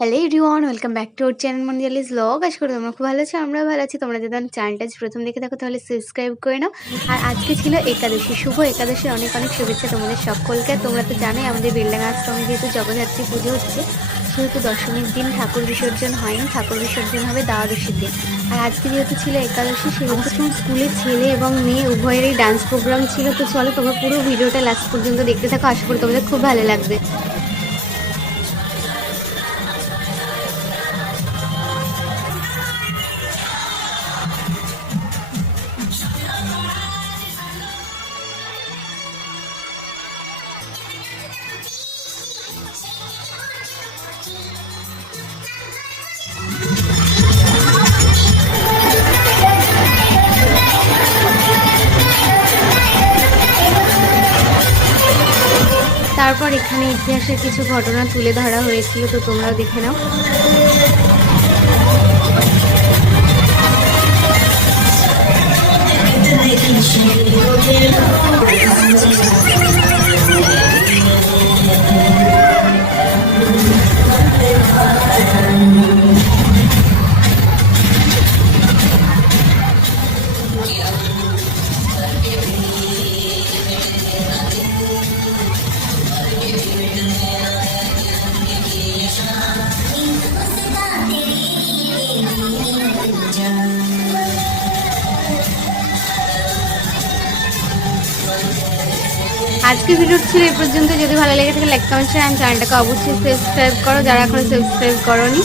Hello everyone, welcome back to our channel মঞ্জালিস vlog. আশা করি তোমরা খুব ভালো আছো, আমরাও ভালো আছি। তোমরা যদি আমার চ্যানেলটা প্রথম দেখে থাকো তাহলে সাবস্ক্রাইব করে নাও। আর আজকে ছিল একাদশী, শুভ একাদশীর অনেক অনেক শুভেচ্ছা তোমাদের সকলকে। তোমরা তো জানোই আমাদের বেলডাঙ্গা আশ্রমে যেহেতু জগদ্ধাত্রী পুজো হচ্ছে, সেহেতু দশমীর দিন ঠাকুর বিসর্জন হয়নি, ঠাকুর বিসর্জন হবে দ্বাদশীর দিন। আর আজকে যেহেতু ছিল একাদশী, সেহেতু স্কুলের ছেলে এবং মেয়ে উভয়েরই ডান্স প্রোগ্রাম ছিল। তো চলো তোমরা পুরো ভিডিওটা লাস্ট পর্যন্ত দেখতে থাকো, আশা করি তোমাদের খুব ভালো লাগবে। তারপর এখানে ইতিহাসের কিছু ঘটনা তুলে ধরা হয়েছিল, তো তোমরাও দেখে নাও। আজকে ভিডিও ছিল এই পর্যন্ত। যদি ভালো লেগে থাকে লাইক কমেন্ট শেয়ার, চ্যানেলটাকে অবশ্যই সাবস্ক্রাইব করো যারা এখনো সাবস্ক্রাইব করোনি।